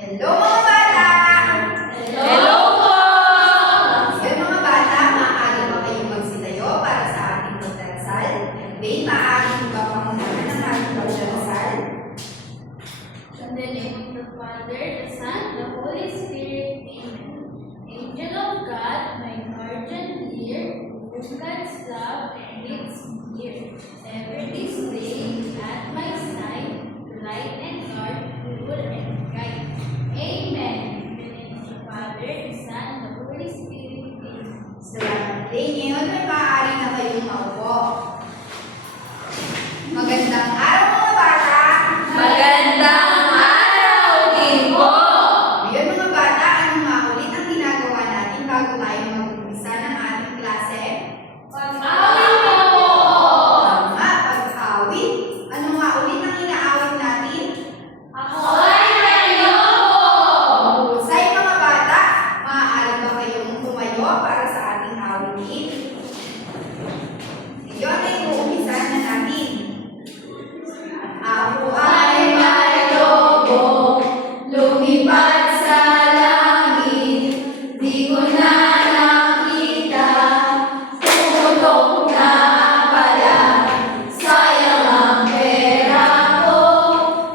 Hello mga bata! Hello po! Yan mga bata, maaari ba kayong magsitayo para sa ating pagdarasal? Dane, maaari mo ba pangunahan ang ating pagdarasal? In the name of the Father, the Son, the Holy Spirit, Amen. Angel of God, my guardian dear, whom God's love makes near. Ever display at my side, light and guard, rule and guide. Amen. In the name of the Father, the Son, the Holy Spirit, Amen. Salamat, Dane. Ngayon ay maaari na kayong maupo. Magandang araw mga bata! Magandang araw din po! Ngayon mga bata, anong maulit ang ginagawa natin bago tayo mag-umpisa ng ating klase? Pag-awit po! Tama, pag-awit. Anong maulit ang inaawit natin? Ako'y kayo po! Husay mga bata, maaari ba kayong tumayo para sa ating awitin? Ngayon ay uumpisahan na natin. Ako ay may lobo, lumipad sa langit, di ko na nakita, tumutok na pala, sayang ang pera ko,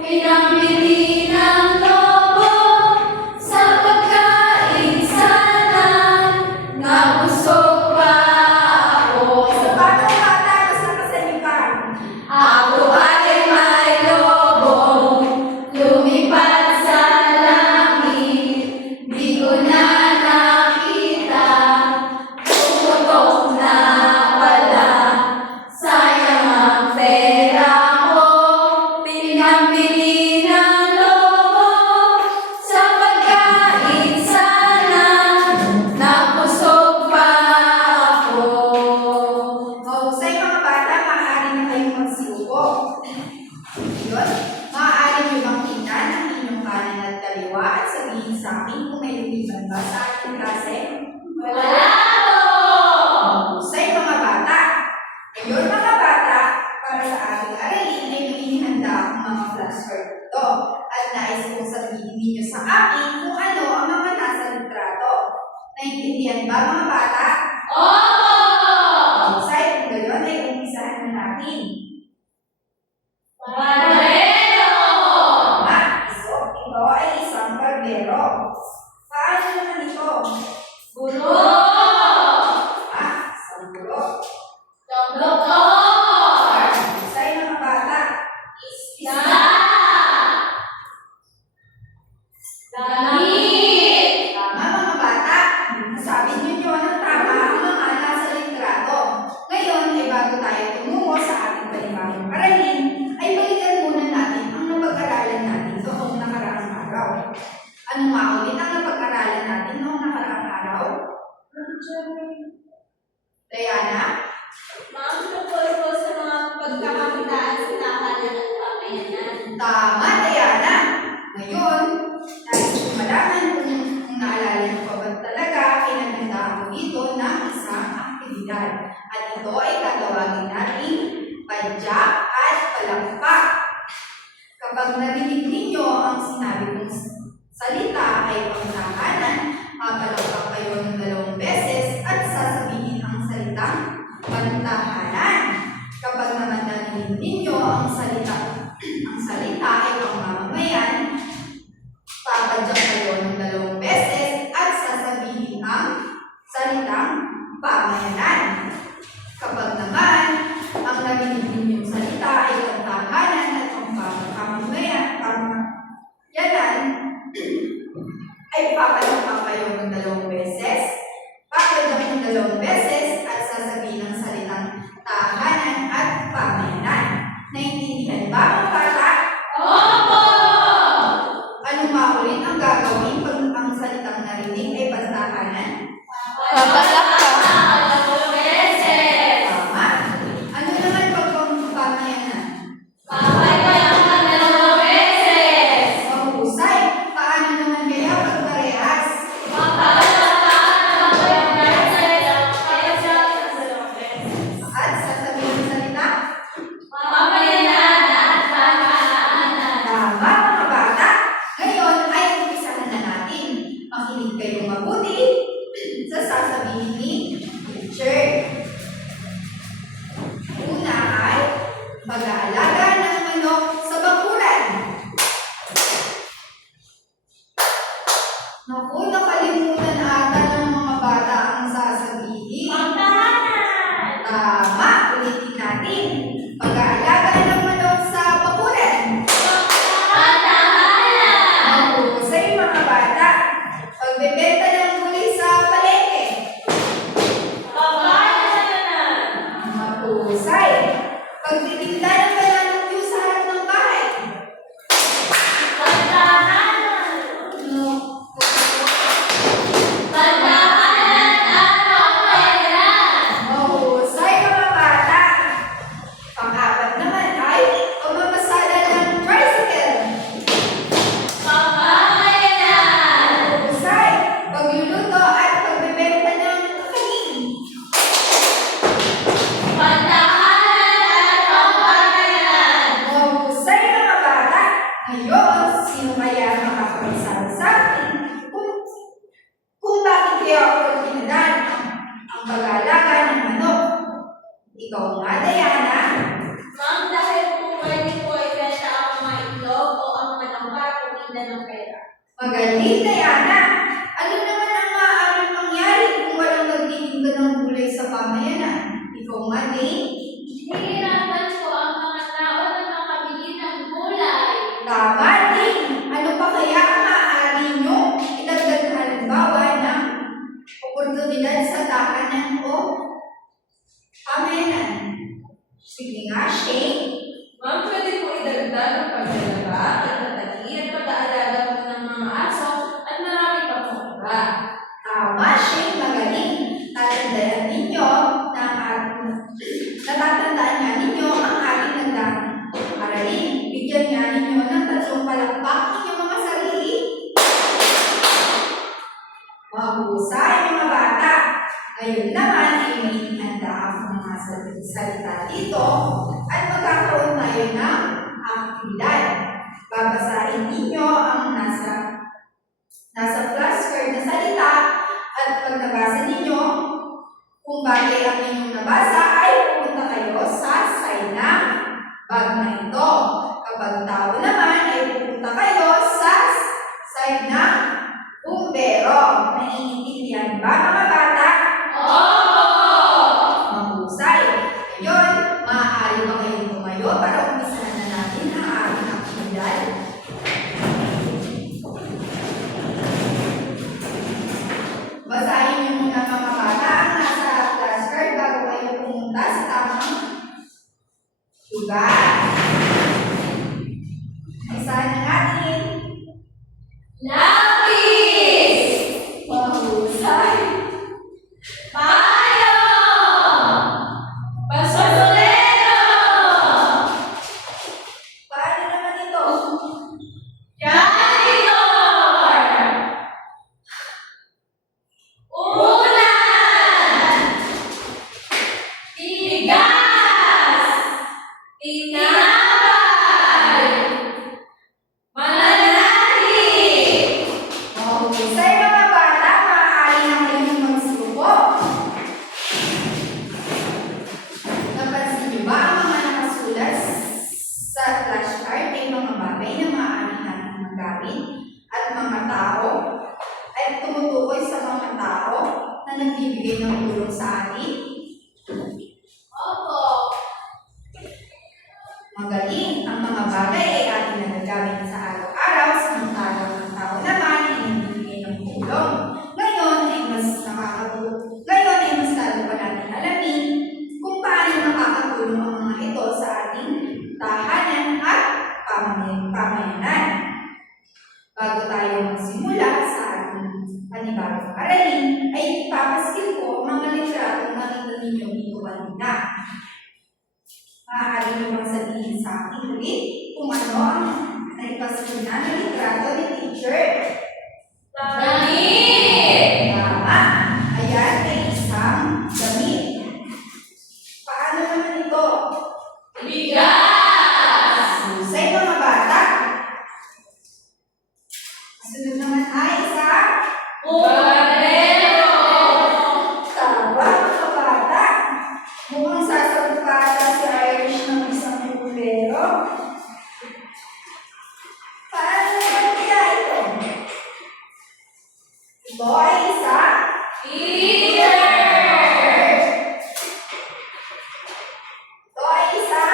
pinambili ng lobo, sa pagkain sana, nabusog pa ako. Sa batang bata, basta kasalipan. Ako ay may lobo, lumipad sa langit, di ko na nakita, tumutok na pala, sayang ang pera ko, pinambili ng lobo, sa pagkain sana, nabusog pa ako. Mahusay mga bata, maaari na kayong magsiupo. Yun, maaari nyo makita ng inyong kanan at kaliwa at sabihin sa akin kung may lumiban ba sa ating klase. Wala po! Mahusay mga bata. Ngayon mga bata, para sa ating aralin ay may inihanda akong mga flashcard dito. At nais kong sabihin ninyo sa akin kung ano ang mga nasa litrato. Naintindihan ba mga bata? Opo! Mahusay, kung gayon ay umpisahan na natin. Barbero! So, ito ay isang barbero. Paano naman ito? Guro! Isang guro. Doktor! Say mga bata. Isa! Gamit! Tama mga bata. Sabi niyo ng tama ang mga nasa litrato. Ngayon, ay bago tayo tumungo sa ating panibagong aralin, ay balikan muna natin ang napag-aralan natin noong nakaraang araw. Anong maulit ang napag-aralan natin noong nakaraang araw? Diana? Ma'am, tungkol po sa mga pagkakakitaan sa tahanan at pamayanan. Tama, Diana. Ngayon, nais kong malaman kung naalala niyo pa ba talaga, pinaganda ako dito ng isang aktibidad. At ito ay tatawagin natin padyak at palakpak. Kapag narinig ninyo ang sinabi kong salita ay pangtahanan, papalakpak kayo ng 2 beses at sasabihin ang salitang pantahanan. Kapag naman narinig ninyo ang salita ay pangmamamayan, papadyak kayo ng 2 beses at sasabihin ang salitang pamayanan. Kapag naman ang narinig ninyong salita ay pantahanan at pangmamamayan, ay papalakpak kayo ng 2 beses, papadyak ng 2 beses at sasabihin ang salitang tahanan at pamayanan. Naintindihan ba mga bata? Opo! Anong maulit ang gagawin pag ang salitang narinig ay pantahanan? Papalakpak ang 2 beses! Tama. Ano naman pag pamayanan? Papalakpak ang 2 beses! Mahusay. Paano naman kaya pag parehas? Papalakpak ang 2 beses! At sasabihin ang salita? Pamayanan at pamayanan! Tama mga bata. Ngayon ay umpisa kayong mabuti sa sasabihin ni teacher. Una ay pag-aalaga ng manok sa bakuran. Naku, nakalimutan ata ng mga bata ang sasabihin. Tama, ulitin natin. Pag-aalaga ng manok sa bakuran. Mahusay mga bata. Pagbebenta ng gulay sa palengke. Mahusay. Pagtitinda ng banana sa harap ng bahay. Mahusay mga bata. Pang-apat naman ay pagmamasada ng tricycle. Mahusay. Pagluluto at pagbebenta ng kakanin. Mahusay mga bata. Ngayon, sino kaya ang makakapagsabi sa akin kung bakit kaya ako pinadaan ang pag-aalaga ng manok? Ikaw nga, Diana. Magaling, Diana. Ano naman ang maaaring mangyari kung walang nagtitinda ng gulay sa pamayanan? Ikaw nga, Dane. Tama din. Ano pa kaya ang maaari nyo idagdag na halimbawa ng oportunidad sa tahanan o pamayanan? Sige nga, Shane. Ma'am, pwede po idagdag ang paglalaba, pagtatali, at pag-aalaga po ng mga aso at marami pa po iba. Tama, Shane. Magaling. Natatandaan nga ninyo ang ating nagdaang aralin. Bigyan nga ninyo ng 3 palakpak inyong mga sarili. Mahusay mga bata. Ngayon naman ay may handa ang mga salita dito at magkakaroon tayo ng aktibidad. Babasahin ninyo ang nasa flashcard na salita at pag nabasa ninyo, kung bagay ang inyong nabasa ay pupunta kayo sa side ng bag na ito. Kapag tao naman ay pupunta kayo sa side ng bumbero. Naiintindihan ba mga bata? Mahusay. Ngayon, maaari ba kayong tumayo para umpisahan na natin ang ating aktibidad? Basahin niyo muna mga bata ang nasa flashcard bago kayo pumunta sa tamang lugar. Isahan na natin. Mahusay. Paano naman ito? Mahusay mga bata, maaari na kayong magsuko. Napansin niyo ba ang mga nakasulat sa flashcard ay mga bagay na maaari natin magamit at mga tao ay tumutukoy sa mga tao na nagbibigay ng tulong sa atin? Magaling. Ang mga bagay ay ating nagagamit sa araw-araw, samantalang ang tao naman ay nagbibigay ng tulong. Ngayon ay mas lalo pa natin alamin kung paano makakatulong ang mga ito sa ating tahanan at pamayanan. Bago tayo magsimula sa ating panibagong aralin, ay ipapaskil ko ang mga litratong nakita ninyo dito kanina. Maaari nyo bang sabihin sa akin ulit kung ano ang naipaskil na litrato ni teacher? Tama! Ayan ay isang damit. Paano naman ito? Husay mga bata. Sunod naman ay isa Barbero! Tama, mga bata. Mukhang sasagot pa ata si Irish ng isang barbero. Paano naman kaya ito? Ito ay isa Teacher! Ito ay isa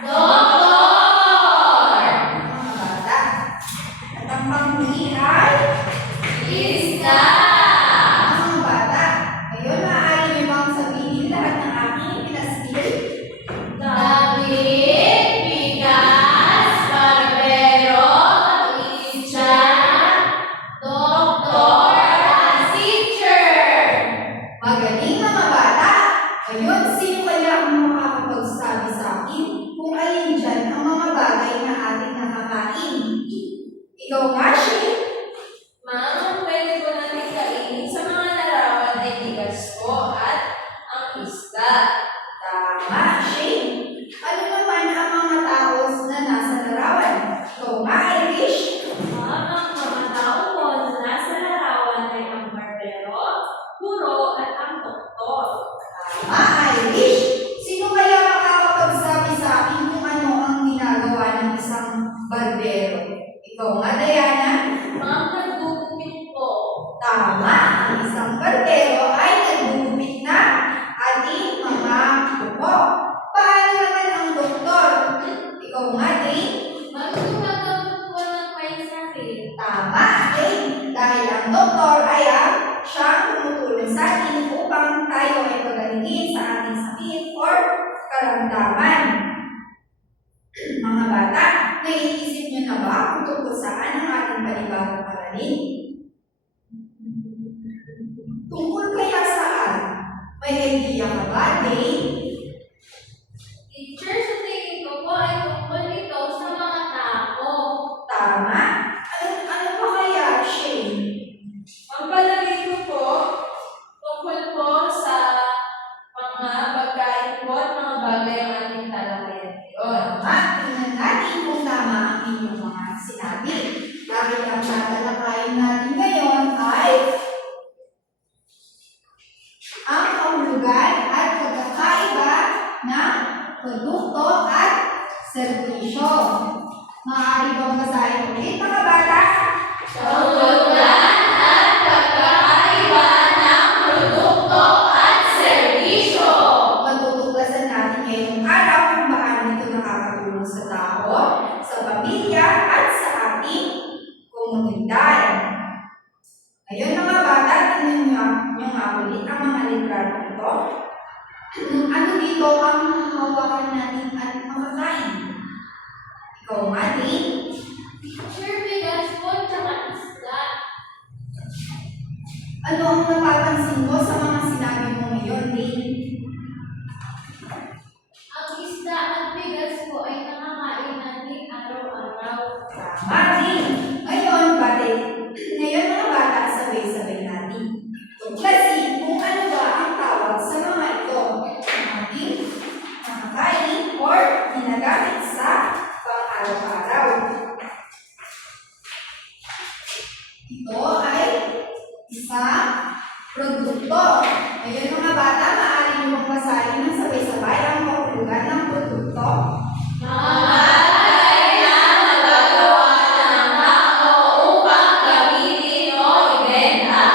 Doktor! mga bata. At ang panghuli ay Isda! mga bata. Ngayon, maaari niyo bang sabihin lahat ng aking pinastil? Damit, bigas, barbero, isda, doktor, at teacher! Magaling mga bata. Ngayon, sino kaya ang makakapagsabi sa akin kung alin dyan ang mga bagay na ating nakakain? Ikaw nga, Shay. Ma'am, ang pwede po natin kainin sa mga larawan ay bigas po at ang isda. Tama, Shay. Ano naman ang mga taos na nasa larawan? Ikaw nga, Irish. Ma'am, ang mga tao po na nasa larawan ay ang barbero, guro, at ang doktor. Tama, Irish. Sino kaya makakapagsabi sa akin kung ano ang ginagawa ng isang barbero? Ikaw nga, Diana. Ma'am, nagugupit po. Tama, ang isang barbero ay nagugupit na ating mga buko. Paano naman ang doktor? Ikaw nga, Dave. Ma'am, gumagamot po ng may sakit. Tama, Dave. Dahil ang doktor ay siyang tumutulong sa atin upang tayo ay pagalingin sa ating sakit or karamdaman. Mga bata, naiisip niyo na ba kung tungkol saan ang ating panibagong aralin? Tungkol kaya saan? May idea ka ba, Dave? Teacher, sa tingin ko po ay tungkol ito sa mga tao. Tama? Ano pa kaya, Shane? Ang palagay ko po, tungkol po sa mga pagkain po at mga bagay ang ating talakayan ngayon. Tama, tingnan natin kung tama ang inyong mga sinabi. Dahil ang tatalakayin natin ngayon ay ang kahulugan at pagkakaiba ng produkto at serbisyo. Maaari bang basahin ulit, mga bata? Kahulugan at pagkakaiba ng produkto at serbisyo. Matutuklasan natin ngayong araw kung paano ito nakakatulong sa tao, sa pamilya, at sa ating komunidad. Ngayon mga bata, tingnan nyo nga ulit ang mga litrato ito. Ano dito ang hawakan natin at makakain? Ikaw nga, Dave. Teacher, bigas po tsaka isda. Ano ang napapansin mo sa mga sinabi mo ngayon, Dave? Ang isda at bigas po ay nakakain natin araw-araw. Tama, Dave. Ngayon mga bata, sabay-sabay natin. Tuklasin kung ano ba ang tawag sa mga ito. Ating nakakain or ginagamit sa pang-araw-araw. Ito ay isang produkto. Ngayon mga bata, maaari niyo bang basahin ng sabay-sabay ang kahulugan ng produkto? Bagay na nagagawa ng tao upang gamitin o ibenta.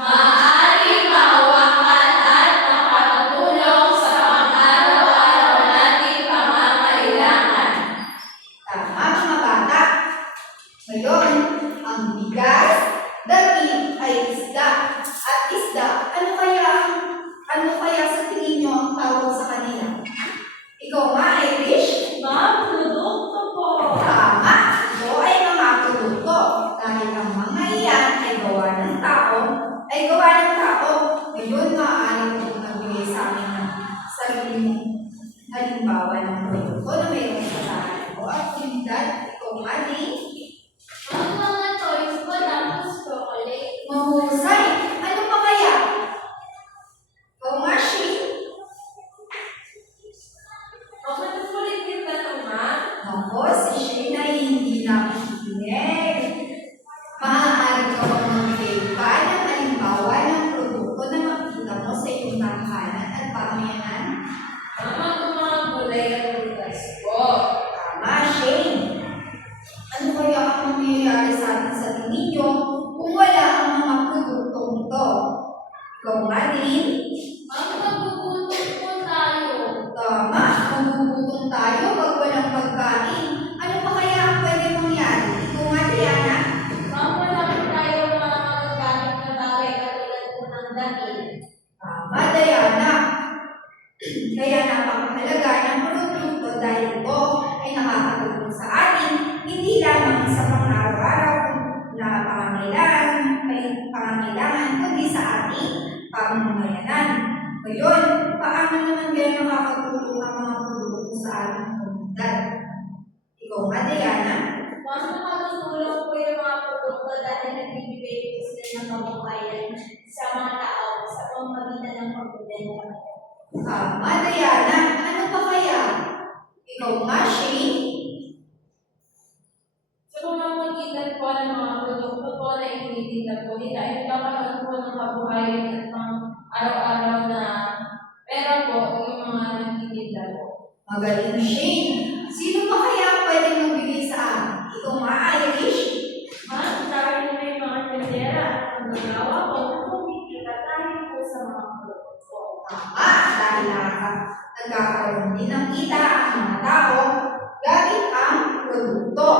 Maaaring mahawakan at makakatulong sa pang-araw-araw nating pangangailangan. Tama mga bata. Ngayon, ang bigas, damit ay isda. At isda, ano kaya sa tingin niyo ang tawag sa kanila? Ikaw nga, Irish? Ma'am, produkto po. Tama, ito ay mga produkto. Dahil ang mga iyan ay gawa ng tao. Ngayon, maaari kong nagbigay sa amin ng sarili mong halimbawa ng produkto na mayroon sa tahanan ko at komunidad. Ikaw nga, Dave? Ang mga toys po tapos chocolate. Mahusay. Ano pa kaya? Madeline? Ma'am, magugutom po tayo. Tama, magugutom tayo pag walang pagkain. Ano pa kaya ang pwede mangyari? Ikaw nga, Diana? Ma'am, wala po tayo mga magagamit na bagay katulad po ng damit. Tama, Diana. Kaya napakahalaga ng produkto dahil ito ay nakakatulong sa atin, hindi lamang sa pang-araw-araw na pangangailangan, kundi sa ating pamamayanan. Ngayon, paano naman kaya nakakatulong ang mga produkto sa ating komunidad? Ikaw nga, Diana? Ma'am, nakatutulong po yung mga produkto dahil nagbibigay po sila ng kabuhayan sa mga tao sa pamamagitan ng pagbibenta. Tama, Diana. Ano pa kaya? Ikaw nga, Shane? Sa pamamagitan po ng mga produkto po na itinitinda po nila, ay nagkakaroon po ng kabuhayan at mga araw-araw na pera po yung mga nagtitinda po. Magaling, Shane. Sino pa kaya ang pwedeng magbigay sa amin? Ikaw nga, Irish? Ma'am, dahil may mga tindera at manggagawa po na kumikita dahil po sa mga produkto. Tama, dahil nagkakaroon din ng kita ang mga tao gamit ang produkto.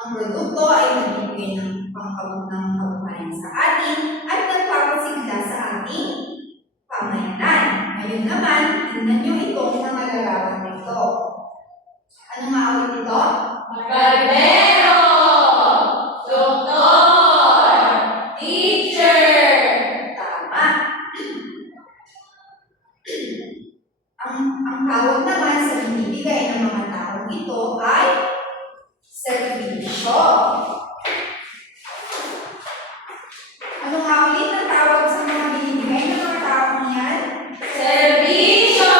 Ang produkto ay nagbibigay ng kabuhayan sa atin at nagpapasigla sa ating pamayanan. Ngayon naman, tingnan niyo itong mga larawan na ito. Ano nga ulit ito? Barbero! Doktor! Teacher! Tama. Ang tawag naman sa binibigay ng mga taong ito ay serbisyo. Ano nga ulit ang tawag sa mga binibigay ng mga taong yan? Serbisyo!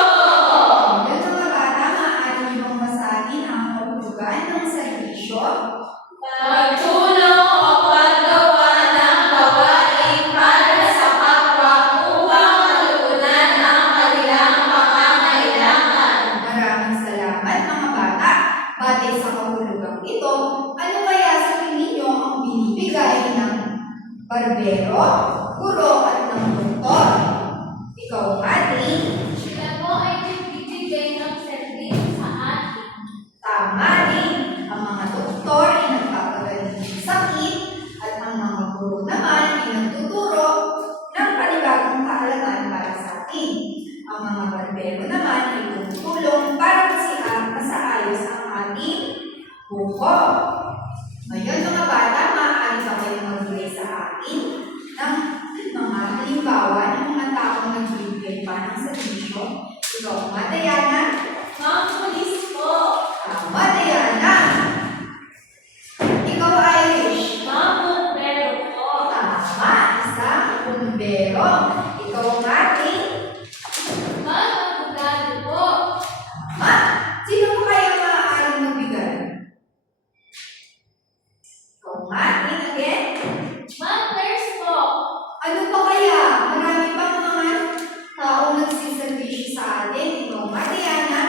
Yan mga bata, maaari niyong basahin ang kahulugan ng serbisyo. Pagtulong o paggawa ng gawain para sa kapwa upang matugunan ang kanilang pangangailangan. Maraming salamat mga bata. Batay sa kahulugang ito, ano kaya sa tingin niyo ang binibigay ng barbero, guro at ng doktor? Ikaw, Ate? Sila po ay nagbibigay ng serbisyo sa atin. Tama din. Ang mga doktor ay nagpapagaling ng sakit at ang mga guro naman ay nagtuturo ng panibagong kaalaman para sa atin. Ang mga barbero naman ay tumutulong para masaayos ang ating buko. Ngayon mga bata, maaari ba kayong magbigay sa atin ng mga halimbawa ng mga taong nagbibigay pa ng serbisyo? Ikaw, mga Diana? Ma'am, pulis po. Tama, Diana. Ikaw, Irish. Ma'am, bombero po. Tama, isang bumbero. Ikaw, Mati. Ma'am, abogado po. Tama. Sino po kaya maaaring magbigay? Ikaw, Mati, again. Ma'am, nurse po. Ano pa kaya? Marami pang mga taong nagsiservisyo sa atin. Ikaw, Mati, Diana.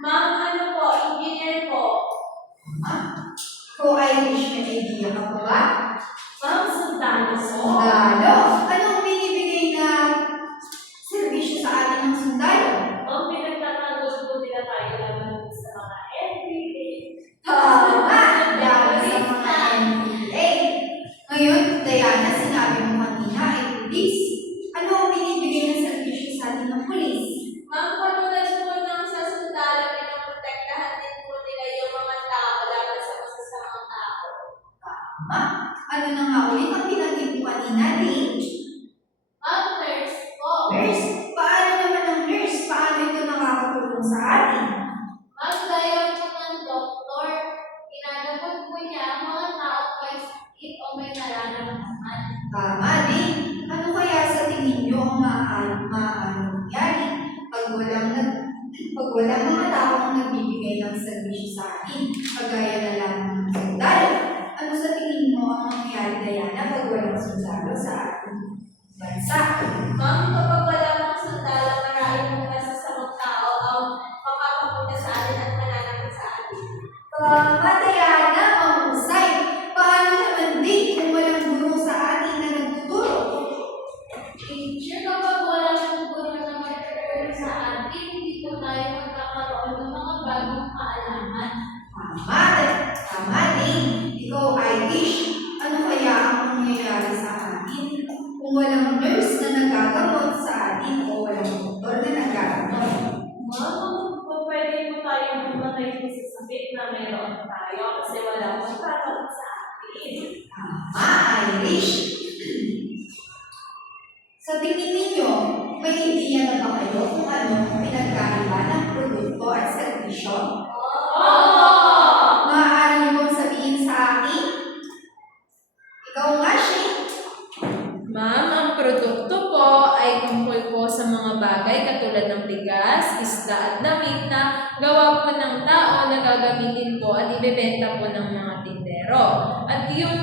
Ma'am, ano po? Engineer po. Tama. Ikaw, Irish, may idea ka pa ba? Ma'am, sundalo po. Sundalo. Anong binibigay na serbisyo sa atin ng sundalo? Ma'am, pinagtatagos po nila tayo laban sa mga NPA. Tama! Dahil sa mga NPA. Ngayon, Diana, sinabi mo kanina ay pulis. Ano ang binibigay ng serbisyo sa atin ng pulis? Ma'am, katulad po ng sa sundalo, pinoprotektahan din po nila yung mga tao laban sa masasamang tao. Tama. Ano na nga ulit ang pinagin mo kanina, Lee? Ma'am, nurse po. Nurse. Paano naman ang nurse? Paano ito nakakatulong sa atin? Ma'am, gaya po ng doktor, inanapot po niya ang mga tao may sakit o may nararamdaman. Tama din. Ano kaya sa tingin niyo ang maaaring mangyari pag walang mga taong nagbibigay ng serbisyo sa atin, kagaya na lang ng sundalo? Ano sa tingin mo ang mangyayari, Diana, pag walang sundalo sa ating bansa? Ma'am, kapag wala mga sundalo, maraming mga masasamang tao ang makapapunta sa atin at mananakit sa atin. Tama, Diana, mahusay. Paano naman din kung walang guro sa atin na nagtuturo? Teacher, magtatanong sa akin. Tama, Irish. Sa tingin ninyo, may ideya na ba kayo kung ano ang pinagkaiba ng produkto at serbisyo? Maaari niyo bang sabihin sa akin? Ikaw nga, Shane. Ma'am, ang produkto po ay tungkol po sa mga bagay katulad ng bigas, isda at damit na gawa po ng tao na gagamitin po at ibebenta po ng mga tindero. At yung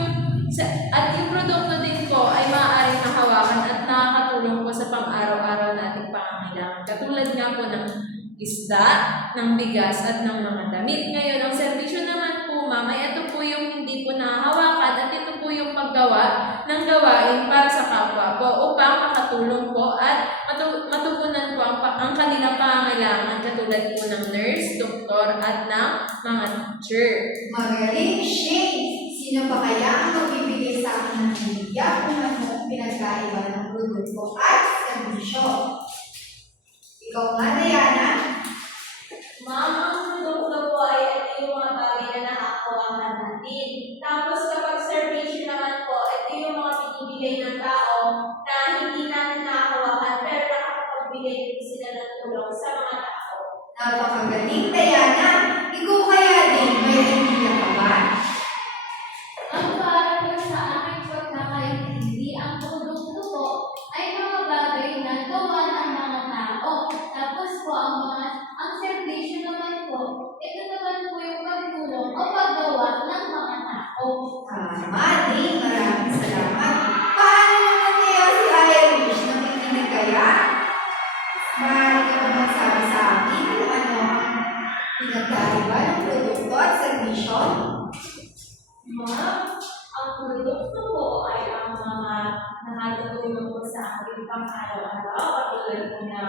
produkto din po ay maaaring nahawakan at nakakatulong po sa pang-araw-araw nating pangangailangan. Katulad nga po ng isda, ng bigas at ng mga damit. Ngayon, ang serbisyo naman po, ma'am, ay ito po yung hindi po nahahawakan at ito po yung paggawa ng gawain para sa kapwa po upang makatulong po at matugunan po ang kanilang pangangailangan katulad po ng nurse, doktor at ng mga teacher. Magaling, Shane. Sino ba kaya ang magbibigay sa akin ng ideya kung ano ang pinagkaiba ng produkto at serbisyo? Ikaw nga, Diana. Ma'am, ang produkto po ay ito yung mga bagay na nakakuha natin. Tapos kapag serbisyo naman po, ito yung mga binibigay ng tao na hindi natin nakakuha pero nakakapagbigay din sila ng tulong sa mga tao. Napakagaling, Diana. Ikaw kaya din, may idea ka ba? Ang para po sa aking pagkakaintindi, ang produkto po ay mga bagay na gawa ng mga tao. Tapos po ang serbisyo naman po, ito naman po yung pagtulong o paggawa ng mga tao. Tama din. Maraming salamat. Paano naman kaya si Irish nakikinig kaya? Maaari ka ba magsabi sa akin kung ano ang pinagkaiba ng produkto at serbisyo? Ma'am, ang produkto po ay ang mga nakatutulong po sa ating pang-araw-araw katulad po na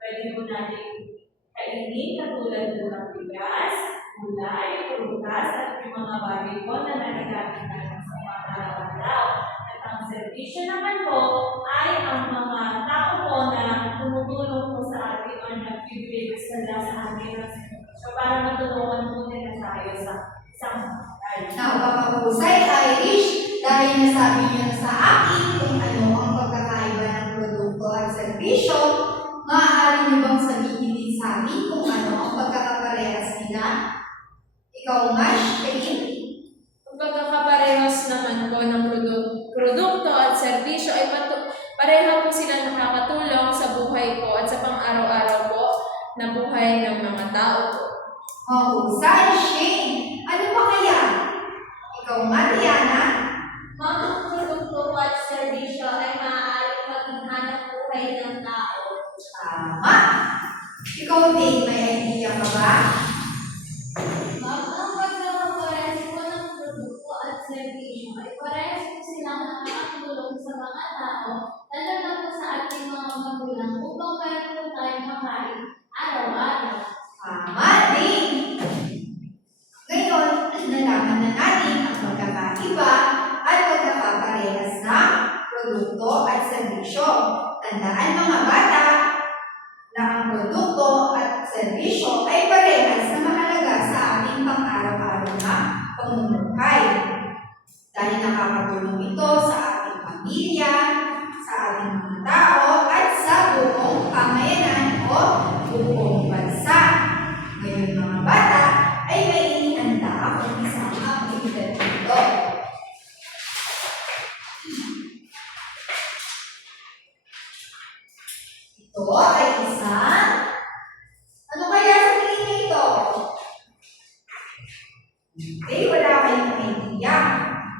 pwede po natin kainin katulad po ng bigas, gulay, prutas at yung mga bagay po na nagagamit natin sa pang-araw-araw. At ang serbisyo naman po ay ang mga tao po na tumutulong po sa atin o nagbibigay sila sa atin ng serbisyo para matulungan po nila tayo sa isang bagay. Napakahusay, Irish, dahil nasabi niyo na sa akin kung ano ang pagkakaiba ng produkto at serbisyo. Maaari niyo bang sabihin din sa amin kung ano ang pagkakaparehas nila? Ikaw nga, Shane. Ang pagkakaparehas naman po ng produkto at serbisyo ay pareha po sila nakakatulong sa buhay po at sa pang-araw-araw po na buhay ng mga tao po. Mahusay, Shane. Ano pa kaya? Ikaw nga, Diana. Ma'am, ang produkto at serbisyo ay maaaring maging hanap buhay ng tao. Tama. Ikaw din, may idea ka ba? Ma'am, ang pagkakaparehas po ng produkto at serbisyo ay parehas po silang nakakatulong sa mga tao, lalo na po sa ating mga magulang upang meron po tayong makain araw-araw. Tama din. Ngayon, nalaman na natin ang pagkakaiba at pagkakaparehas ng produkto at serbisyo. Tandaan mga bata na ang produkto at serbisyo ay parehas na mahalaga sa ating pang-araw-araw na pamumuhay. Dahil nakakatulong ito sa ating pamilya, sa ating mga tao, at sa buong pamayanan o buong bansa. Ngayon mga bata, ay may inihanda akong isang aktibidad dito. Ito ay isang... Ano kaya sa tingin niyo ito? Okay, wala kayong idea.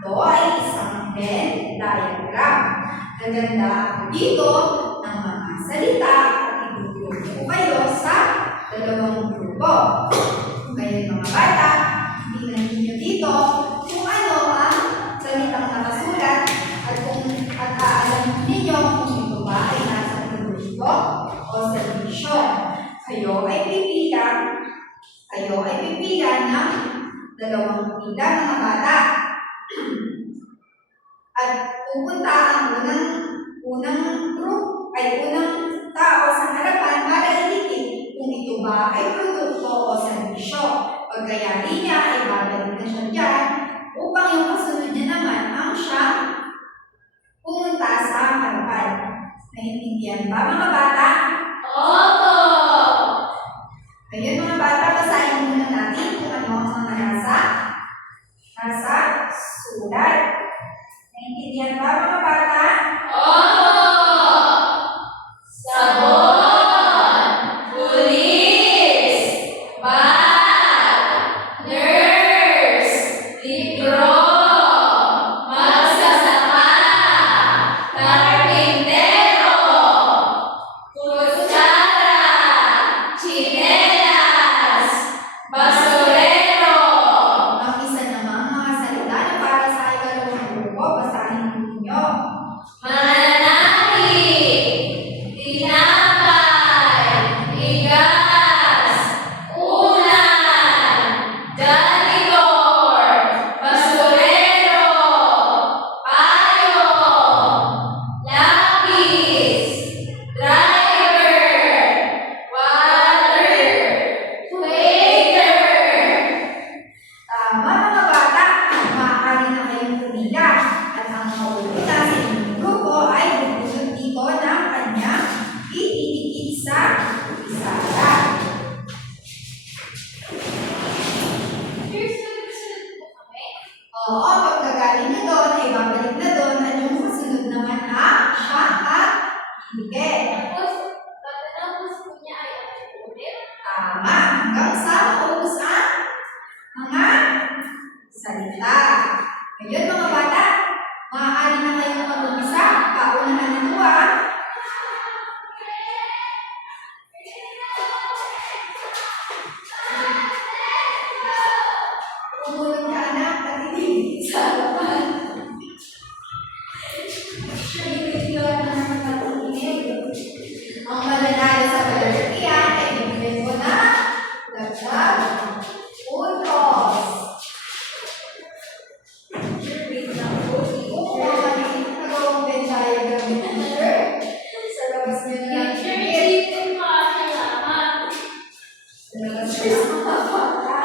Ito ay isang Venn diagram. Naganda ako dito ng mga salita at itutulong ko kayo sa dalawang grupo. Ngayon mga bata, tingnan ninyo dito kung ano ang salitang nakasulat at aalam ninyo kung ito ba ay nasa produkto o serbisyo. Kayo ay pipila ng dalawang pila mga bata. At pupunta ang unang tao sa harapan para itikit kung ito ba ay produkto o serbisyo. Pagkayari niya ay babalik na siya dyan upang yung kasunod niya naman ang siyang pumunta sa harapan. Naiintindihan ba mga bata? Opo! Ngayon mga bata, basahin muna natin kung ano ang mga nasa sulat. Naiintindihan ba mga bata? Opo! Sabon! Pulis! Bag! Nurse! Libro! Magsasaka! Karpintero! Kutsara! Tsinelas! Basurero! Ang isa namang mga salita na para sa ikalawang grupo, basahin ninyo. Mananahi! Tinapay! Bigas! Ulan! Janitor! Basurero! Payo! Lapis! Driver! Water! Waiter! Tama mga bata, maaari na kayong pumila at ang mauna sa inyong grupo ay bubulot dito ng kanyang ititikit sa isara. Oo, pagkagaling na doon ay babalik na doon at yung kasunod naman siya at ibigay. Tapos, pagkatapos po niya ay ulit. Tama, hanggang sa maubos ang mga salita. Ngayon mga bata, maaari na kayong mag-umpisa. Paunahan nito Pumunod ka anak at hindi sa harapan. Hindi ka na magpatingin. Ang mananalo sa kalalagyan ay bibigyan ko na dagdag utos. Oo, maliit na gawang Venn diagram ni teacher. Sa labas niyo na lang Teacher, ibigay. hindi ko makakalaman. Sa labas niyo na mga bata.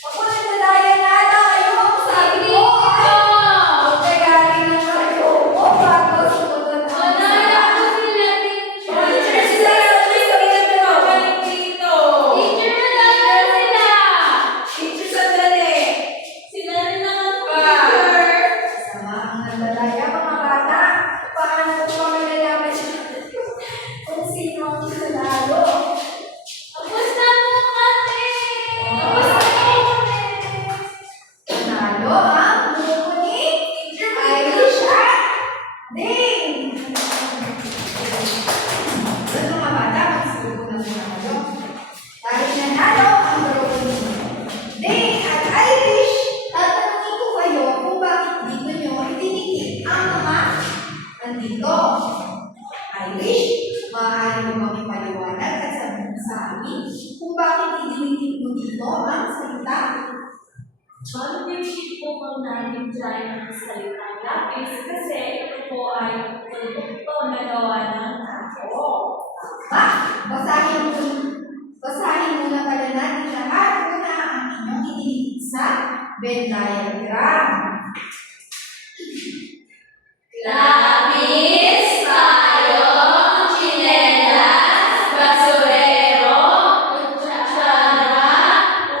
Ako nagdadaya na ata kayo. Sabi ko, magdagaling na kayo. O, bago sumunod ang Wala po sila, teacher. Sila pinagpapalik dito. Teacher, wala sila. Teacher, sandali. Sila rin naman po, Pa. teacher. Sama ang nagdadaya mga bata. Paano po kami nalaman kung sino ang nanalo? Tapos na po kami. Tapos na po Nanalo ang grupo ni Irish at Ding. Doon mga bata, magsuko na muna kayo. Dahil nanalo ang grupo ni Ding at Irish, tatanungin ko kayo kung bakit dito nyo itinikit ang mga nandito. Irish, maaari mo makipaliwanag at sabihin sa amin kung bakit itinikit mo dito ang salita. Championship po pang natin dyan ang salita lapis kasi ito po ay produkto na gawa ng tao. Basahin muna pala natin lahat muna ang inyong itinikit sa Venn diagram. Lapis, payong, tsinelas, basurero, kutsara,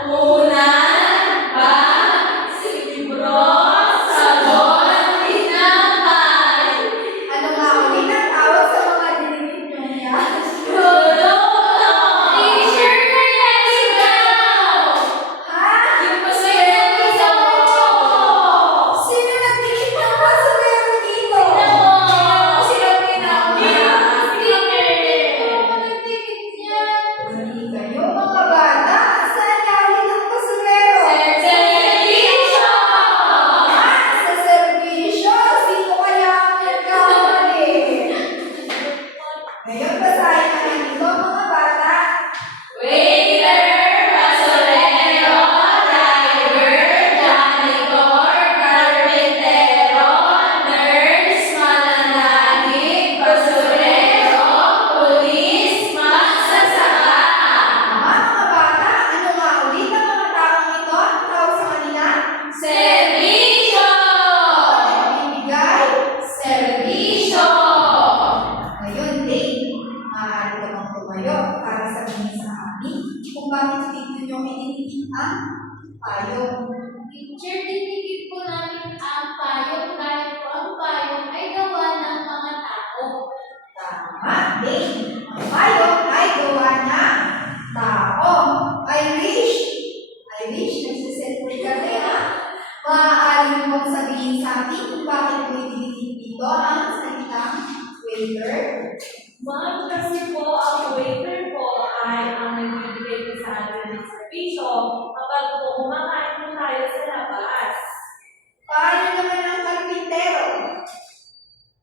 unan, bag, libro, sabon, tinapay. Ano nga ulit ang tawag sa mga dinikit nyo niya? Produkto! Teacher, naliligaw! Ha? Yung basurero sa Sino nagdikit ng basurero dito? Tingnan sabihin sa akin kung bakit po idinidig dito ang salitang waiter? Ma'am, kasi po ang waiter po ay ang nagbibigay po sa atin ng serbisyo kapag po kumakain po tayo sa labas. Paano naman ang karpintero?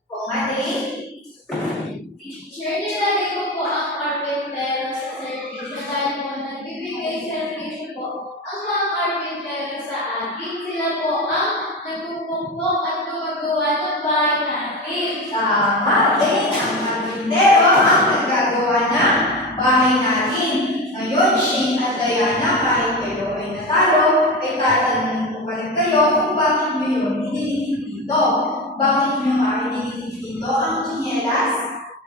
Kung ating Teacher, nilagay ko po ang carpentero sa servisyo dahil po nagbibigay servisyo po ang mga carpentero sa atin. Sila po ang nagpupukpok at gumagawa ng bahay natin. tama din, ang karpintero ang naggagawa ng bahay natin. Ngayon, Shane at Diana, kahit kayo ay natalo, ay tatanungin ko pa rin kayo kung bakit nyo yun idinidig dito. Bakit nyo nga idinidig dito ang tsinelas?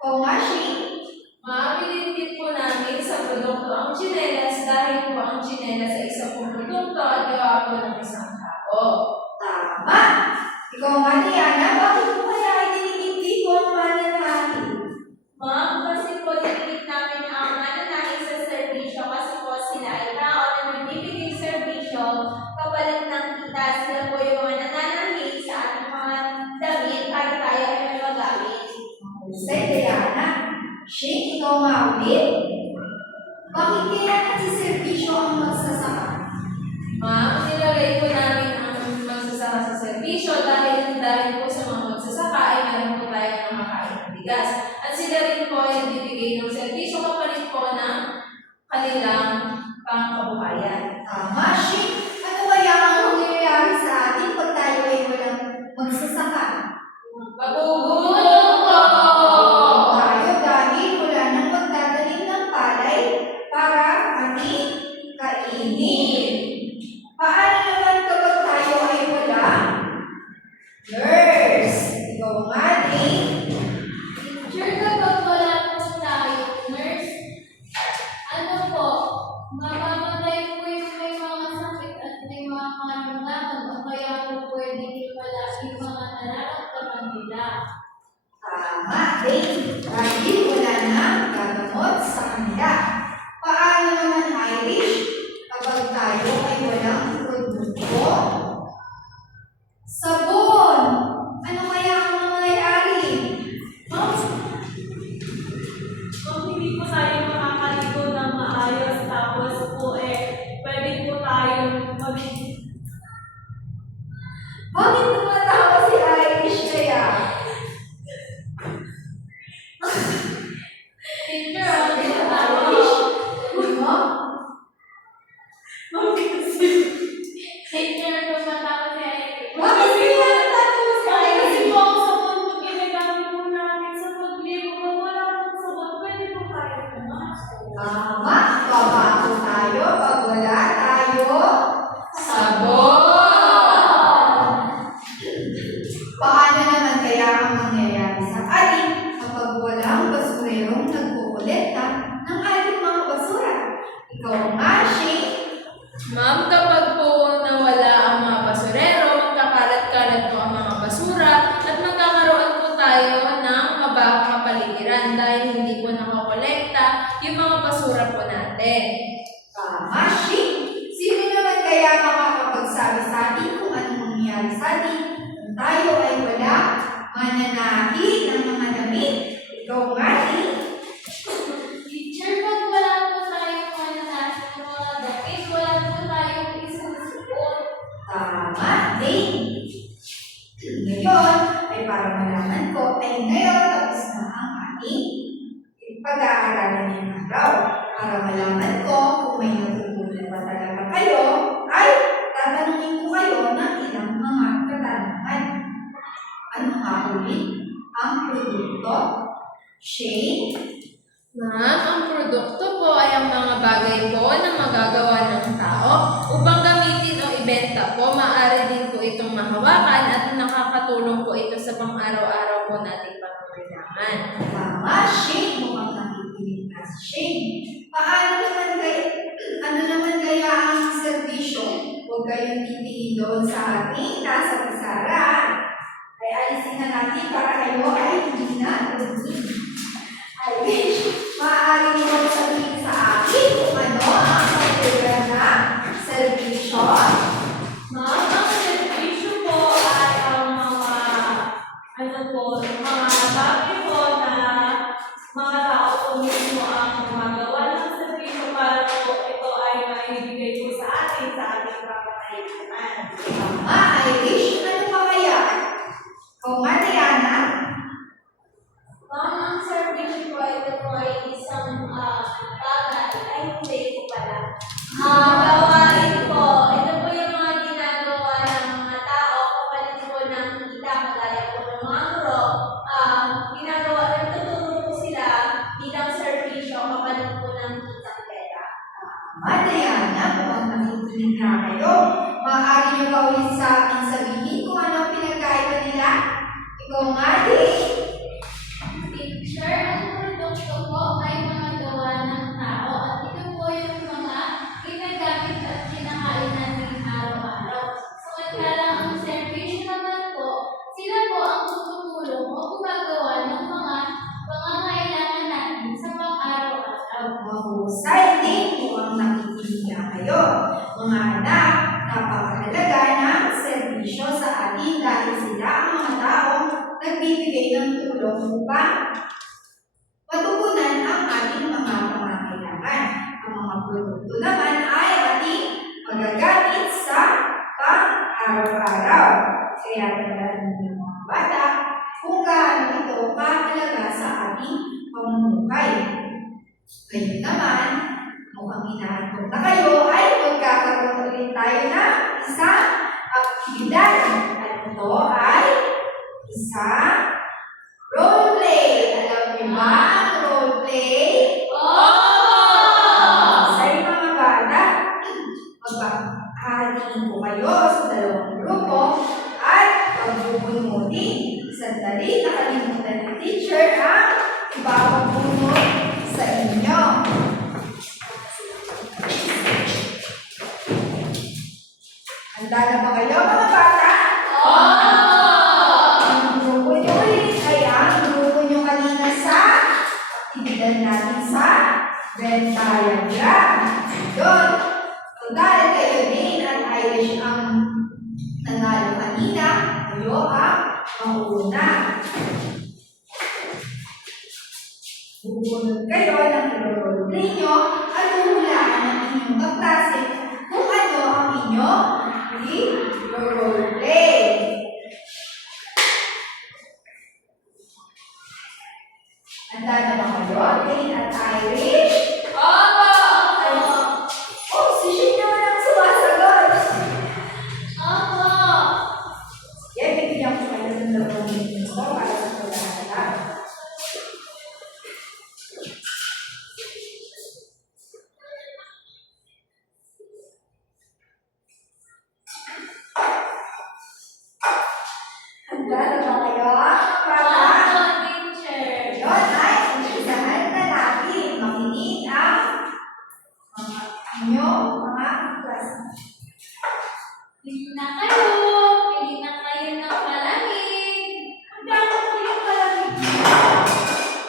O nga, Shane? Ma'am, idinitid po namin sa produkto ang tsinelas dahil po ang tsinelas ay isang pong produkto at gawa po ng isang tao. Tama! Ikaw nga, Diana, bakit mo kaya idinidig dito ang mananahit? Ma'am, kasi po dinigit namin ang mananahin sa serbisyo kasi po sila ay tao na nagbibigay serbisyo kapalit ng kita. Sila po yung mga nananahin sa ating mga damit para tayo ay may magamit. Husay, Diana. Shane, ikaw nga ulit. Bakit kaya nagsiservisyo ang magsasaka? Ma'am, nilagay po namin ang magsasaka sa serbisyo dahil po sa mga magsasaka ay meron po tayo ng makain ng bigas. At sila rin po ay nagbibigay ng serbisyo kapalit po ng kanilang pangkabuhayan. Tama, Shane. Ano kaya ang mangyayari sa atin pag tayo ay walang magsasaka? Magugutom po! Tayo dahil wala nang magdadaling ng palay para ating kainin. Paano naman kapag tayo ay wala? Nurse, ikaw nga din. Teacher, kapag wala po tayo, nurse, ano po, mamamatay po yung may mga sakit at may mga karamdaman o kaya po pwede wala yung mga nararamdaman nila. Tama din. Dahil wala na gagamot sa kanila. Paano naman, Irish, kapag tayo ay walang produkto? Sabon! Ano kaya ang mangyayari? Ma'am, kung hindi po tayo makakaligo ng maayos tapos po pwede po tayo Bakit tumatawa si Irish kaya? Teacher, ako din tayo. Ano? Teacher, tumatawa si Eric. Bakit kaya nagtatawa si Kasi Irish? po ang sabon po ginagamit po namin sa pagligo. Kung wala pong sabon, pwede po tayo naman. Tama. Babago tayo pag wala tayo. Sabon! Paano naman kaya ang mangyayari sa atin kapag walang basurerong nagkukolekta ng ating mga basura? Ikaw nga, Shane. Ma'am, kapag po nawala ang mga basurero, magkakalat-kalat po ang mga basura at magkakaroon po tayo ng mabahang kapaligiran dahil hindi po nakakolekta yung mga basura po natin. Tama, Shane. Sino naman kaya makakapagsabi sa atin kung anong mangyayari sa atin kung tayo ay wala mananahi ng mga damit? Ikaw nga, Shane. Teacher, pag wala po tayong mananahin ng mga damit, wala po tayong isusuot. Tama din. Ngayon, ay para malaman ko, ay ngayon tapos na ang ating pag-aaralan ngayong araw. Para malaman ko kung may natutunan ba talaga kayo, ay tatanungin ko kayo ng ilang mga katanungan. Ano nga ulit ang produkto? Shane? Ma'am, ang produkto po ay ang mga bagay po na magagawa ng tao upang gamitin o ibenta po. Maaari din po itong mahawakan at nakakatulong po ito sa pang-araw-araw po nating pangangailangan. Tama, Shane. Mukhang nakikinig na si Shane. Paano naman kaya, ano naman kaya ang serbisyo? Huwag kayong titingin doon sa ating nasa pisara. Ay alisin na natin para kayo ay hindi na tumingin. I wish maaari mo sabihin sa akin kung ano ang pagkira na serbisyo. Ma'am, ang serbisyo po ay nga din. Teacher, ang produkto po ay mga gawa ng tao at ito po yung mga ginagamit at kinakain natin araw-araw. Samantalang ang servisyo naman po, sila po ang tumutulong o gumagawa ng mga pangangailangan natin sa pang-araw-araw. Mahusay din po ang nakikinig na kayo. Mga anak, napakahalaga ng serbisyo sa atin dahil sila ang mga taong nagbibigay ng tulong upang matugunan ang ating mga pangangailangan. Ang mga produkto naman ay ating magagamit sa pang-araw-araw. Kaya tandaan niyo mga bata kung gaano ito kahalaga sa ating pamumuhay. Ngayon naman, mukhang inaantok na kayo ay magkakaroon ulit tayo ng isang aktibidad. At ito ay isang role play. Alam niyo ba ang role play? Sa mga bata, maghahatiin ko kayo sa dalawang grupo at pagbubunodin. Sandali, nakalimutan ni teacher ang ipapabunod sa inyo. Handa na ba kayo mga bata? Ang grupo nyo ulit ay ang grupo nyo kanina sa aktibidad natin sa Venn diagram. Yun. Kung dahil kayo din at Irish ang nanalo kanina, kayo ang mauna. Bubunod kayo ng role play nyo at huhulaan ng inyong kaklase kung ano ang inyong role play. Handa na ba kayo? Jane at Irish? Oh, si Shane naman ang sumasagot. Sige, bigyan ko kayo ng 2 minuto para sa pagkakala. Handa na ba kayo? Para? Yun ay umpisahan na natin. Makinig ang inyong mga klase. Pili na kayo ng malamig. Ang dami ko yung malamig.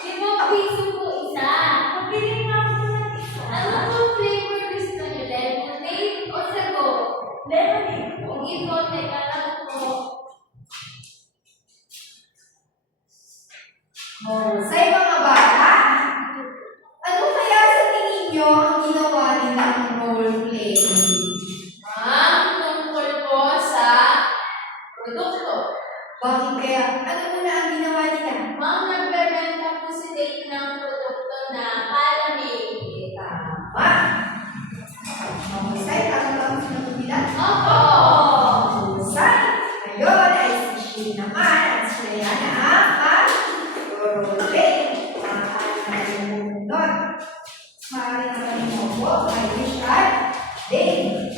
5 piso po isa. Pabili nga po ng isa. Ano pong flavor gusto niyo? Lemonade o sago? Lemonade po. Ito, teka lang po. Sa mga bata, ano kaya sa tingin nyo ang ginawa nilang role play? Ma'am, tungkol po sa produkto. Bakit kaya? Ano muna ang ginawa nila? Ma'am, nagbebenta po si Dave ng produkto na palamig. Tama. Mahusay, tama sa bilang? Mahusay. Ngayon ay si Shane naman at si Leana ang role play. Maaari na rin bumunod. Maaari na rin mo Irish at Dane.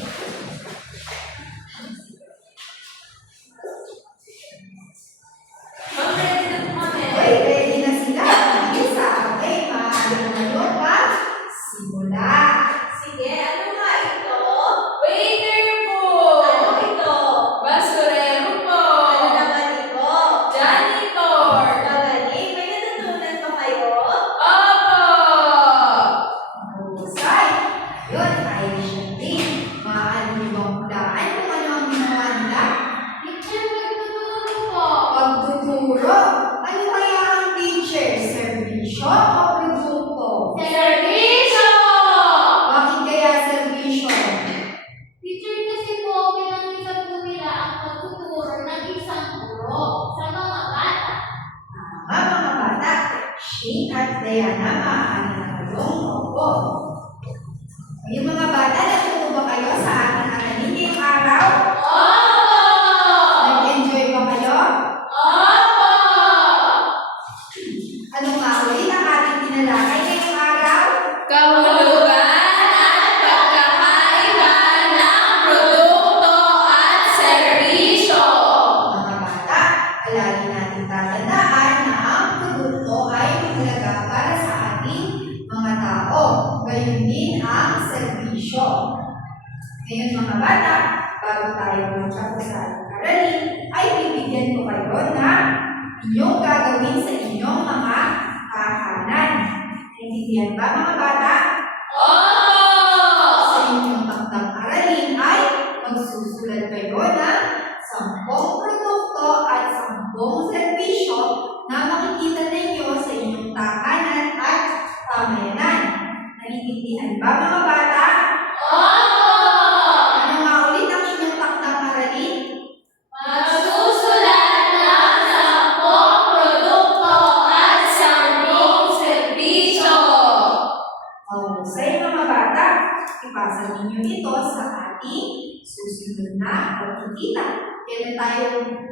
Ma'am, ready na po kami. Okay, ready na sila. Isa, okay, maaari na kayo simula. Sige, ano nga ito? Waiter po! Ano ito? Basurero po! Ano naman ito? Janitor! Magaling, may natutunan pa kayo? Opo! Mahusay. Yun, Irish at Dane. Maaari niyo bang hulaan kung ano ang ginawa nila? Teacher, magtuturo po. Pagtuturo. Ano kaya ang teacher? Servisyo o produkto? Servisyo! Bakit kaya servisyo? Teacher, kasi po, pinakita po nila ang pagtuturo ng isang guro sa mga bata. Tama mga bata. Shane at Diana, maaari na kayong opo. Yung mga bata, natuto ba kayo sa ating akanin ngayong araw? Nag-enjoy ba kayo? Ano nga ulit ang ating tinalakay ngayong araw? Kahulugan at pagkakaiba ng produkto at serbisyo. Mga bata, palagi natin tatandaan Ngayon mga bata, bago tayo magtapos sa aralin, ay bibigyan ko kayo na inyong gagawin sa inyong mga tahanan. Naintindihan ba mga bata? Sa inyong takdang aralin ay magsusulat kayo ng 10 produkto at 10 serbisyo na makikita ninyo sa inyong tahanan at pamayanan. Naintindihan ba mga bata? Ano nga ulit ang inyong takdang aralin? Magsusulat ng 10 produkto at 10 serbisyo. Mahusay mga bata, ipasa ninyo ito sa ating susunod na pagkikita. Kailan tayo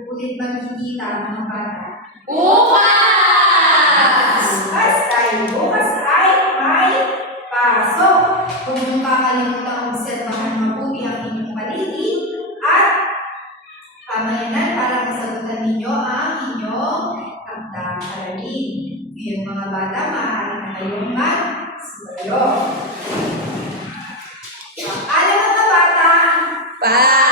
ulit magkikita mga bata? Bukas! Bukas ay may pasok. Huwag niyong kakalimutan obserbahan mabuti ang inyong paligid at pamayanan para masagutan ninyo ang inyong takdang aralin. Ngayon mga bata, maaari na kayong magsigayo. Paalam mga bata! Bye!